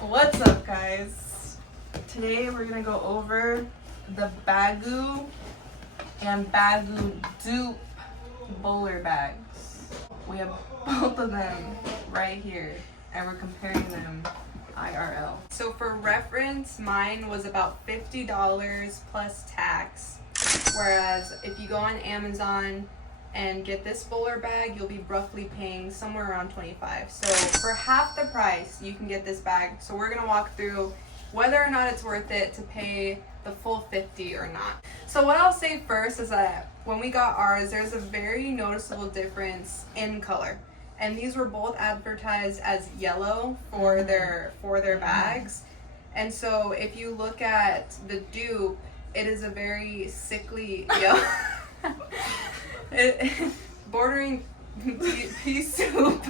What's up, guys? Today we're gonna go over the BAGGU and BAGGU DUPE bowler bags. We have both of them right here and we're comparing them IRL. So for reference, mine was about $50 plus tax, whereas if you go on Amazon and get this bowler bag, you'll be roughly paying somewhere around $25. So for half the price, you can get this bag. So we're gonna walk through whether or not it's worth it to pay the full $50 or not. So what I'll say first is that when we got ours, there's a very noticeable difference in color. And these were both advertised as yellow for their bags. And so if you look at the dupe, it is a very sickly yellow. Bordering pea soup.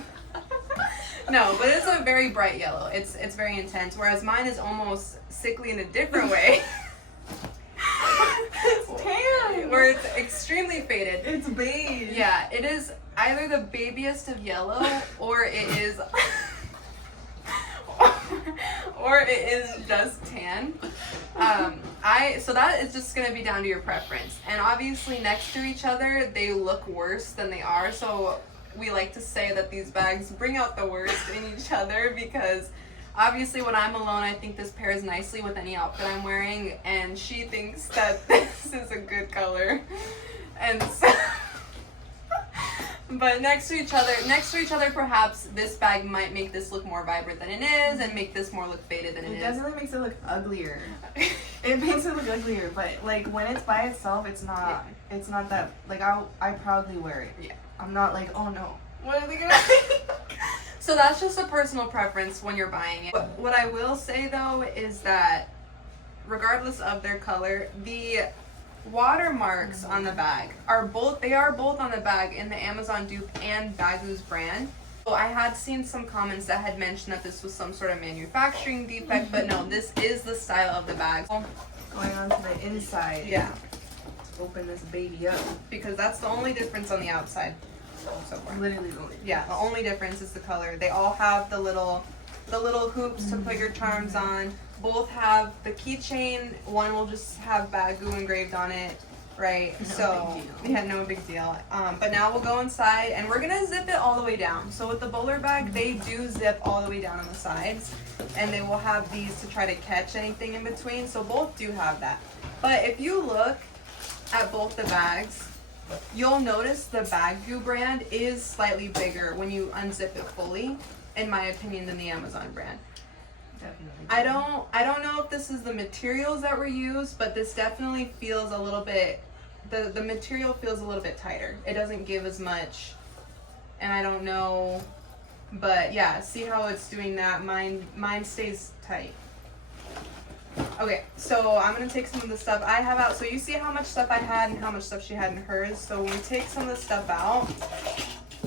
No, but it's a very bright yellow. It's very intense, whereas mine is almost sickly in a different way. It's tan! Where it's extremely faded. It's beige. Yeah, it is either the babiest of yellow or it is just tan. So that is just gonna be down to your preference. And obviously next to each other, they look worse than they are. So we like to say that these bags bring out the worst in each other, because obviously when I'm alone, I think this pairs nicely with any outfit I'm wearing, and she thinks that this is a good color. And so but next to each other, perhaps this bag might make this look more vibrant than it is, and make this more look faded than it is. It definitely makes it look uglier. It makes it look uglier, but like when it's by itself, it's not. Yeah. It's not that like I proudly wear it. Yeah. I'm not like, oh no, what are they gonna think? So that's just a personal preference when you're buying it. What I will say though is that regardless of their color, the watermarks on the bag are both on the bag in the Amazon dupe and BAGGU's brand. So I had seen some comments that had mentioned that this was some sort of manufacturing defect, but no, this is the style of the bag. Going on to the inside. Yeah. Let's open this baby up. Because that's the only difference on the outside so far. Literally the only difference. Yeah, the only difference is the color. They all have the little hoops to put your charms on. Both have the keychain. One will just have BAGGU engraved on it, right? No big deal. But now we'll go inside and we're gonna zip it all the way down. So with the bowler bag, they do zip all the way down on the sides, and they will have these to try to catch anything in between. So both do have that. But if you look at both the bags, you'll notice the BAGGU brand is slightly bigger when you unzip it fully, in my opinion, than the Amazon brand. Definitely. I don't know if this is the materials that were used, but this definitely feels a little bit, the material feels a little bit tighter. It doesn't give as much, and I don't know, but yeah, see how it's doing that? Mine stays tight. Okay, so I'm gonna take some of the stuff I have out. So you see how much stuff I had and how much stuff she had in hers. So when we take some of the stuff out,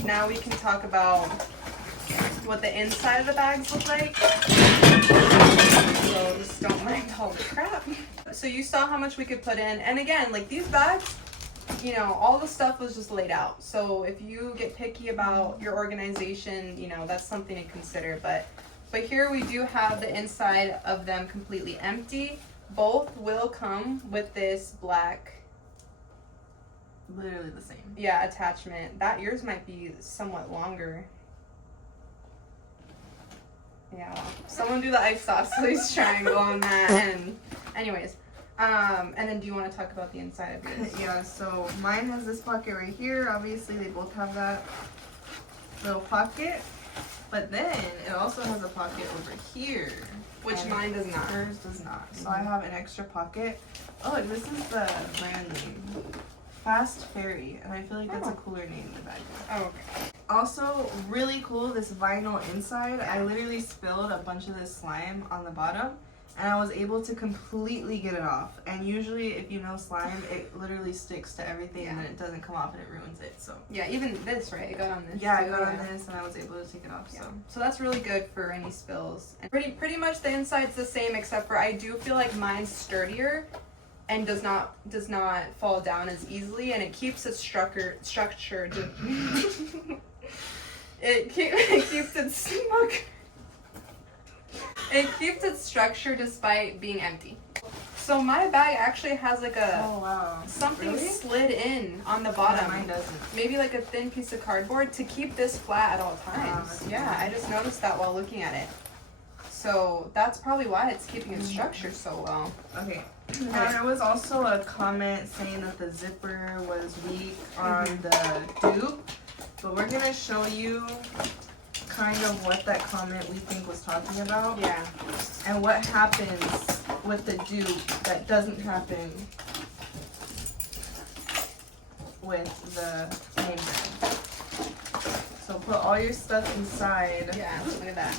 now we can talk about what the inside of the bags look like. So just don't mind all the crap. So you saw how much we could put in, and again, like these bags, you know, all the stuff was just laid out. So if you get picky about your organization, you know, that's something to consider. But here we do have the inside of them completely empty. Both will come with this black, Literally the same. yeah, attachment. That yours might be somewhat longer. Yeah, someone do the isosceles triangle on that. And anyways, and then do you want to talk about the inside of yours? Yeah, so mine has this pocket right here. Obviously they both have that little pocket, but then it also has a pocket over here, Which mine does not. Hers does not. So I have an extra pocket. Oh, and this is the brand name, Fast Fairy, and I feel like that's a cooler name than BAGGU. Oh, okay. Also, really cool, this vinyl inside. I literally spilled a bunch of this slime on the bottom, and I was able to completely get it off. And usually, if you know slime, it literally sticks to everything, and then it doesn't come off and it ruins it. So Yeah, even this, right? It got on this. yeah, I too, got on this, and I was able to take it off. Yeah. So that's really good for any spills. And pretty much the inside's the same, except for I do feel like mine's sturdier and does not fall down as easily, and it keeps its structured. It keeps its It keeps its structure despite being empty. So my bag actually has like a Oh wow. something Really? slid in on the Yeah, bottom. mine doesn't. Maybe like a thin piece of cardboard to keep this flat at all times. that's Yeah, I just noticed that while looking at it. So that's probably why it's keeping its structure so well. Okay. Now there was also a comment saying that the zipper was weak on the dupe, but we're gonna show you kind of what that comment we think was talking about. Yeah. And what happens with the dupe that doesn't happen with the name brand. So put all your stuff inside. Yeah, look at that.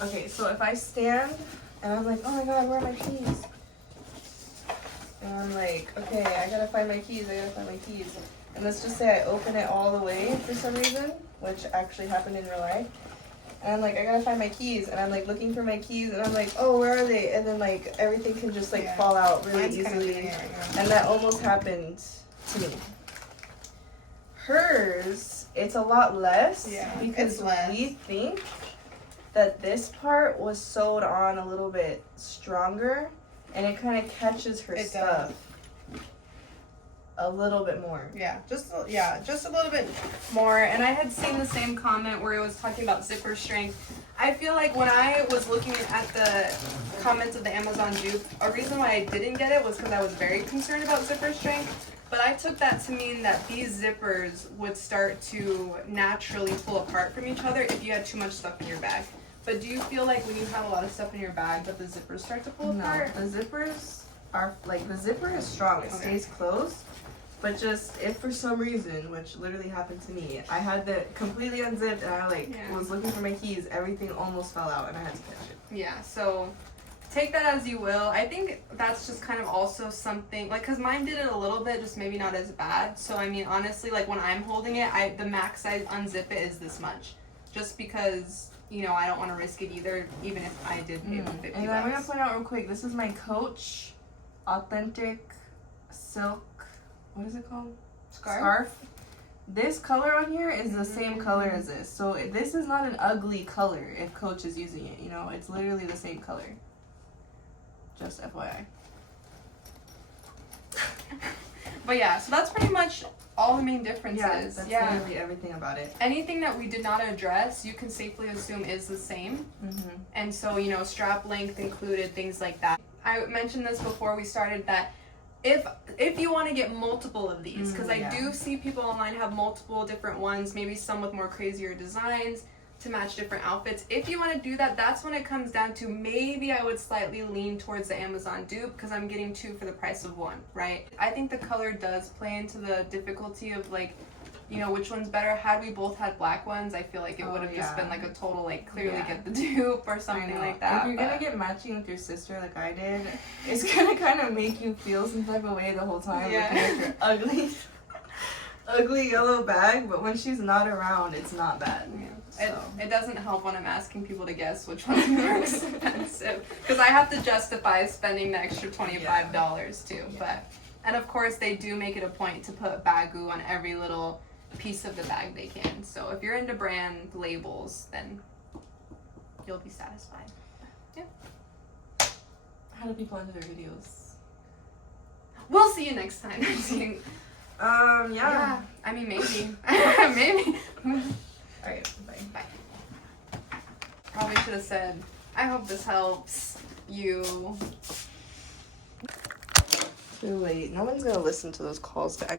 Okay, so if I stand and I'm like, oh my god, where are my keys? And I'm like, okay, I gotta find my keys, And let's just say I open it all the way for some reason, which actually happened in real life. And I'm like, I gotta find my keys, and I'm like looking for my keys, and I'm like, oh, where are they? And then like everything can just like fall out really Mine's kind of easily. doing it right now. And that almost happened to me. Hers, it's a lot less because it's less. we think that this part was sewed on a little bit stronger, and it kind of catches her stuff a little bit more. Yeah, just a little bit more. And I had seen the same comment where it was talking about zipper strength. I feel like when I was looking at the comments of the Amazon dupe, a reason why I didn't get it was because I was very concerned about zipper strength. But I took that to mean that these zippers would start to naturally pull apart from each other if you had too much stuff in your bag. But do you feel like when you have a lot of stuff in your bag that the zippers start to pull apart? No, the zippers are like, the zipper is strong. It stays closed. But just if for some reason, which literally happened to me, I had that completely unzipped and I was looking for my keys, everything almost fell out and I had to catch it. Yeah, so take that as you will. I think that's just kind of also something, like, because mine did it a little bit, just maybe not as bad. So, I mean, honestly, like, when I'm holding it, the max I unzip it is this much. Just because, you know, I don't want to risk it either, even if I did pay $50. And I'm going to point out real quick, this is my Coach Authentic Silk, what is it called? Scarf. This color on here is the same color as this. So this is not an ugly color if Coach is using it, you know? It's literally the same color. Just FYI. But yeah, so that's pretty much all the main differences. Yeah, that's literally everything about it. Anything that we did not address, you can safely assume is the same. And so, you know, strap length included, things like that. I mentioned this before we started that if you want to get multiple of these, because I do see people online have multiple different ones, maybe some with more crazier designs to match different outfits. If you want to do that, that's when it comes down to maybe I would slightly lean towards the Amazon dupe because I'm getting two for the price of one, right? I think the color does play into the difficulty of, like, you know, which one's better. Had we both had black ones, I feel like it would have just been like a total, like, clearly get the dupe or something like that. If you're gonna get matching with your sister like I did, it's gonna kind of make you feel some type of way the whole time looking at your ugly yellow bag, but when she's not around, it's not bad. So. It doesn't help when I'm asking people to guess which one's more expensive, because I have to justify spending the extra $25 too. But, and of course they do make it a point to put BAGGU on every little piece of the bag they can. So if you're into brand labels, then you'll be satisfied. Yeah. How do people enter their videos? We'll see you next time. Yeah. I mean, maybe. Maybe. Alright, bye. Bye. Probably should have said, I hope this helps you. Too late. No one's gonna listen to those calls back.